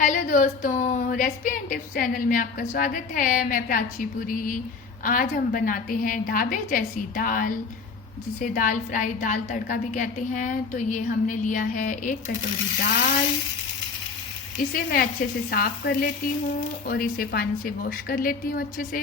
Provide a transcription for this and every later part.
Hello दोस्तों, recipe and tips channel में आपका स्वागत है। मैं प्राची पुरी। आज हम बनाते हैं ढाबे जैसी दाल, जिसे दाल फ्राई, दाल तड़का भी कहते हैं। तो ये हमने लिया है 1 कटोरी दाल। इसे मैं अच्छे से साफ कर लेती हूँ और इसे पानी से वॉश कर लेती हूँ अच्छे से।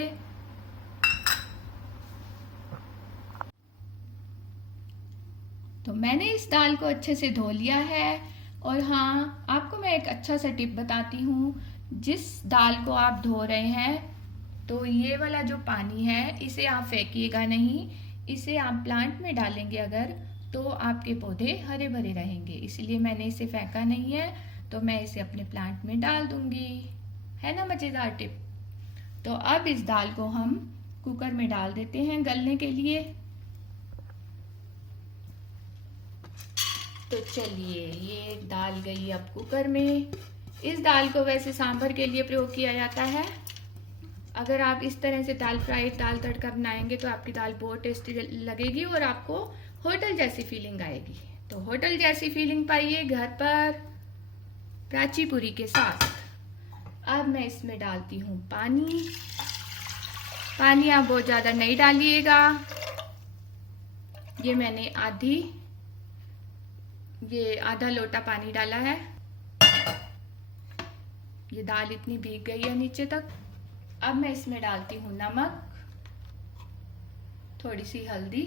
तो मैंने इस दाल को अच्छे से धो लिया है। और हाँ, आपको मैं एक अच्छा सा टिप बताती हूँ। जिस दाल को आप धो रहे हैं, तो ये वाला जो पानी है इसे आप फेंकिएगा नहीं। इसे आप प्लांट में डालेंगे अगर, तो आपके पौधे हरे भरे रहेंगे। इसलिए मैंने इसे फेंका नहीं है, तो मैं इसे अपने प्लांट में डाल दूंगी। है ना मज़ेदार टिप। तो अब इस दाल को हम कुकर में डाल देते हैं गलने के लिए। तो चलिए, ये दाल गई अब कुकर में। इस दाल को वैसे सांभर के लिए प्रयोग किया जाता है। अगर आप इस तरह से दाल फ्राई, दाल तड़का बनाएंगे तो आपकी दाल बहुत टेस्टी लगेगी और आपको होटल जैसी फीलिंग आएगी। तो होटल जैसी फीलिंग पाइए घर पर प्राची पुरी के साथ। अब मैं इसमें डालती हूँ पानी। पानी आप बहुत ज़्यादा नहीं डालिएगा। ये आधा लोटा पानी डाला है। ये दाल इतनी भीग गई है नीचे तक। अब मैं इसमें डालती हूँ नमक, थोड़ी सी हल्दी,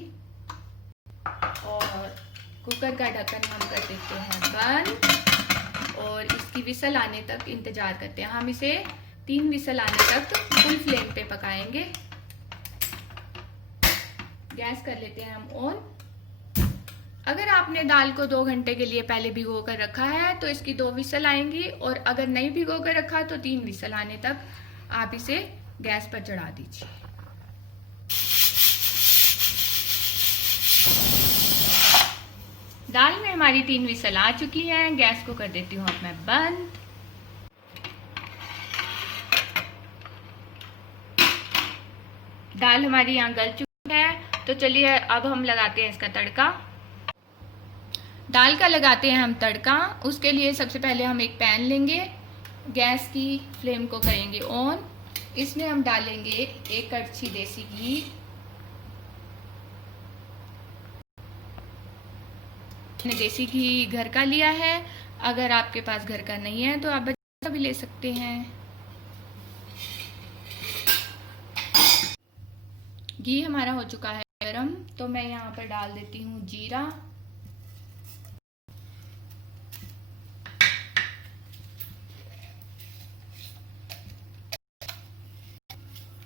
और कुकर का ढक्कन हम कर देते हैं बंद और इसकी विसल आने तक इंतजार करते हैं। हम इसे 3 विसल आने तक फुल फ्लेम पे पकाएंगे। गैस कर लेते हैं हम ऑन। अगर आपने दाल को 2 घंटे के लिए पहले भिगो कर रखा है तो इसकी 2 विसल आएंगी, और अगर नहीं भिगो कर रखा तो 3 विसल आने तक आप इसे गैस पर चढ़ा दीजिए। दाल में हमारी 3 विसल आ चुकी हैं। गैस को कर देती हूँ अब मैं बंद। दाल हमारी यहाँ गल चुकी है। तो चलिए अब हम लगाते हैं इसका तड़का। दाल का लगाते हैं हम तड़का। उसके लिए सबसे पहले हम एक पैन लेंगे, गैस की फ्लेम को करेंगे ऑन। इसमें हम डालेंगे 1 कड़छी देसी घी। मैंने देसी घी घर का लिया है। अगर आपके पास घर का नहीं है तो आप बाजार का भी ले सकते हैं। घी हमारा हो चुका है गरम, तो मैं यहाँ पर डाल देती हूँ जीरा,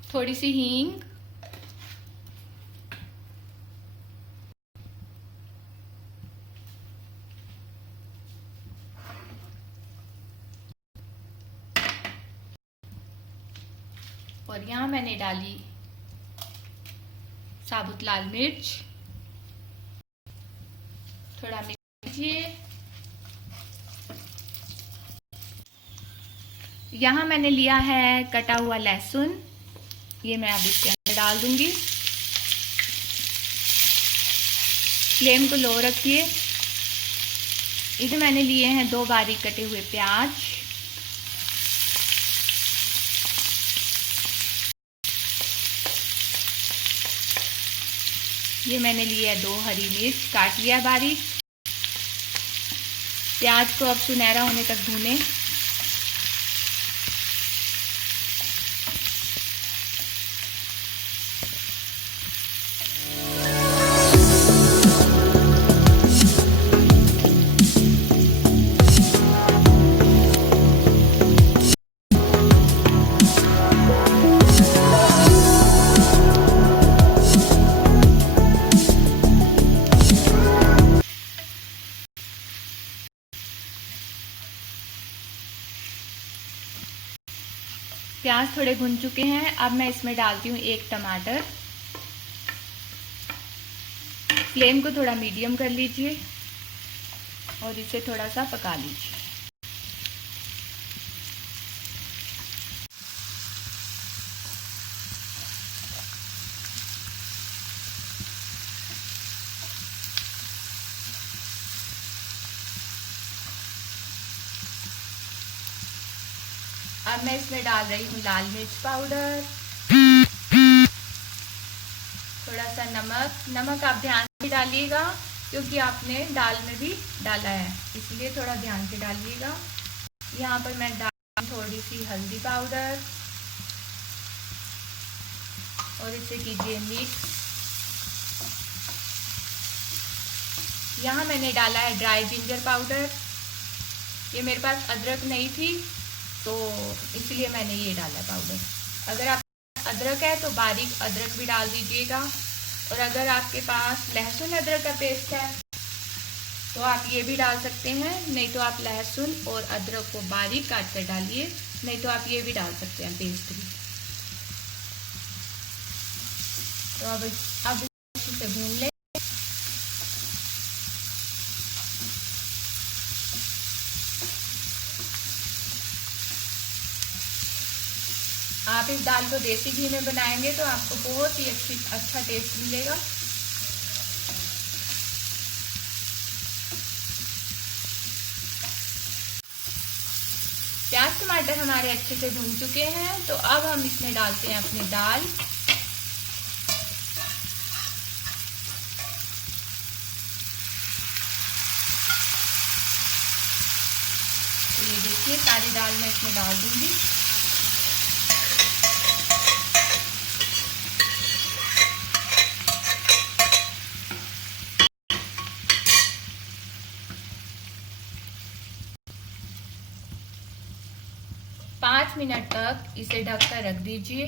थोड़ी सी हींग, और यहाँ मैंने डाली साबुत लाल मिर्च। थोड़ा मिक्स कीजिए। यहाँ मैंने लिया है कटा हुआ लहसुन। ये मैं अब इसके अंदर डाल दूंगी। फ्लेम को लो रखिए। इधर मैंने लिए हैं 2 बारीक कटे हुए प्याज। ये मैंने लिया 2 हरी मिर्च, काट लिया बारीक। प्याज को अब सुनहरा होने तक भूनें। प्याज थोड़े भुन चुके हैं। अब मैं इसमें डालती हूँ 1 टमाटर। फ्लेम को थोड़ा मीडियम कर लीजिए और इसे थोड़ा सा पका लीजिए। अब मैं इसमें डाल रही हूँ लाल मिर्च पाउडर, थोड़ा सा नमक आप ध्यान से डालिएगा क्योंकि आपने दाल में भी डाला है, इसलिए थोड़ा ध्यान से डालिएगा। यहाँ पर मैं डाल थोड़ी सी हल्दी पाउडर और इसे कीजिए मिक्स। यहाँ मैंने डाला है ड्राई जिंजर पाउडर, ये मेरे पास अदरक नहीं थी तो इसलिए मैंने ये डाला पाउडर। अगर आप अदरक है तो बारीक अदरक भी डाल दीजिएगा, और अगर आपके पास लहसुन अदरक का पेस्ट है तो आप ये भी डाल सकते हैं, नहीं तो आप लहसुन और अदरक को बारीक काट कर डालिए, नहीं तो आप ये भी डाल सकते हैं पेस्ट भी। तो अब इसे भून लें। आप इस दाल को देसी घी में बनाएंगे तो आपको बहुत ही अच्छा टेस्ट मिलेगा। प्याज टमाटर हमारे अच्छे से भून चुके हैं, तो अब हम इसमें डालते हैं अपनी दाल। तो ये देखिए सारी दाल मैं इसमें डाल दूंगी। पाँच मिनट तक इसे ढककर रख दीजिए।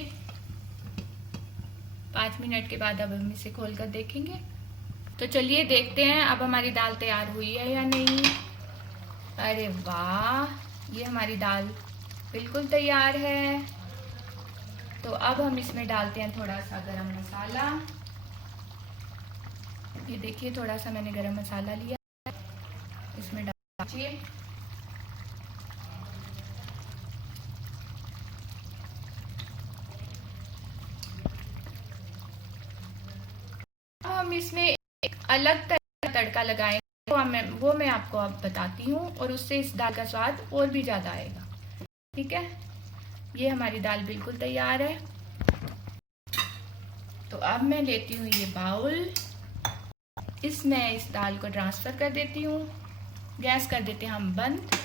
5 मिनट के बाद अब हम इसे खोलकर देखेंगे। तो चलिए देखते हैं अब हमारी दाल तैयार हुई है या नहीं। अरे वाह, ये हमारी दाल बिल्कुल तैयार है। तो अब हम इसमें डालते हैं थोड़ा सा गरम मसाला। ये देखिए थोड़ा सा मैंने गरम मसाला लिया, इसमें डाल दीजिए। हम इसमें एक अलग तरह का तड़का लगाएंगे, वो मैं आपको अब बताती हूँ, और उससे इस दाल का स्वाद और भी ज़्यादा आएगा। ठीक है, ये हमारी दाल बिल्कुल तैयार है। तो अब मैं लेती हूँ ये बाउल, इसमें इस दाल को ट्रांसफ़र कर देती हूँ। गैस कर देते हैं हम बंद।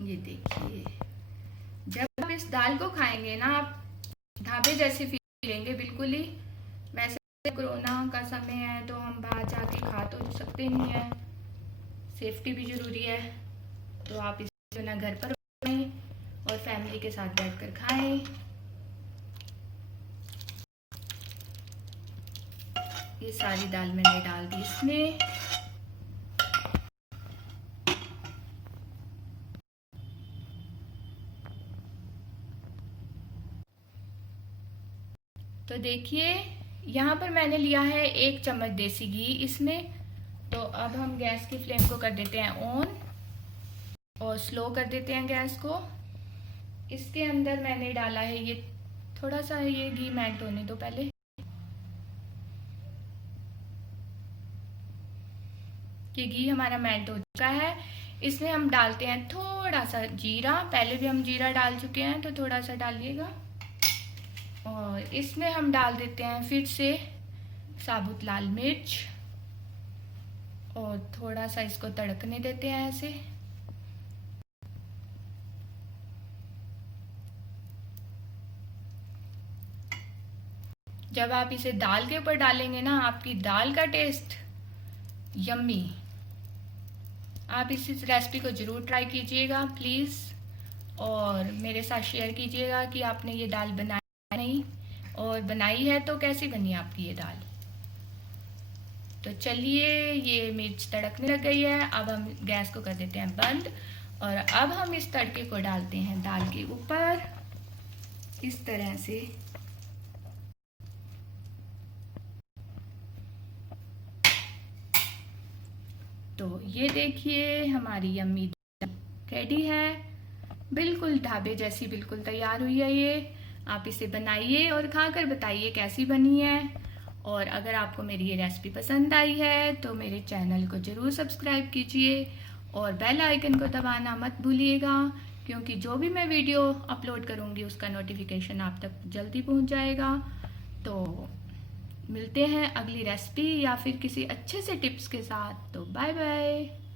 ये देखिए, जब आप इस दाल को खाएंगे ना, आप ढाबे जैसी फील लेंगे बिल्कुल ही। वैसे कोरोना का समय है तो हम बाहर जाके खा तो सकते नहीं है, सेफ्टी भी जरूरी है। तो आप इसे ना घर पर बनाएं और फैमिली के साथ बैठकर खाएं। ये सारी दाल मैंने डाल दी इसमें। तो देखिए यहाँ पर मैंने लिया है 1 चम्मच देसी घी इसमें। तो अब हम गैस की फ्लेम को कर देते हैं ऑन और स्लो कर देते हैं गैस को। इसके अंदर मैंने डाला है ये थोड़ा सा, ये घी मेल्ट होने दो पहले। ये घी हमारा मेल्ट हो चुका है। इसमें हम डालते हैं थोड़ा सा जीरा, पहले भी हम जीरा डाल चुके हैं तो थोड़ा सा डालिएगा। और इसमें हम डाल देते हैं फिर से साबुत लाल मिर्च और थोड़ा सा इसको तड़कने देते हैं ऐसे। जब आप इसे दाल के ऊपर डालेंगे ना, आपकी दाल का टेस्ट यम्मी। आप इस रेसिपी को ज़रूर ट्राई कीजिएगा प्लीज़, और मेरे साथ शेयर कीजिएगा कि आपने ये दाल बनाई नहीं, और बनाई है तो कैसी बनी आपकी ये दाल। तो चलिए, ये मिर्च तड़कने लग गई है। अब हम गैस को कर देते हैं बंद, और अब हम इस तड़के को डालते हैं दाल के ऊपर इस तरह से। तो ये देखिए हमारी यम्मी दाल रेडी है, बिल्कुल ढाबे जैसी बिल्कुल तैयार हुई है ये। आप इसे बनाइए और खाकर बताइए कैसी बनी है। और अगर आपको मेरी ये रेसिपी पसंद आई है तो मेरे चैनल को ज़रूर सब्सक्राइब कीजिए और बेल आइकन को दबाना मत भूलिएगा, क्योंकि जो भी मैं वीडियो अपलोड करूँगी उसका नोटिफिकेशन आप तक जल्दी पहुँच जाएगा। तो मिलते हैं अगली रेसिपी या फिर किसी अच्छे से टिप्स के साथ। तो बाय बाय।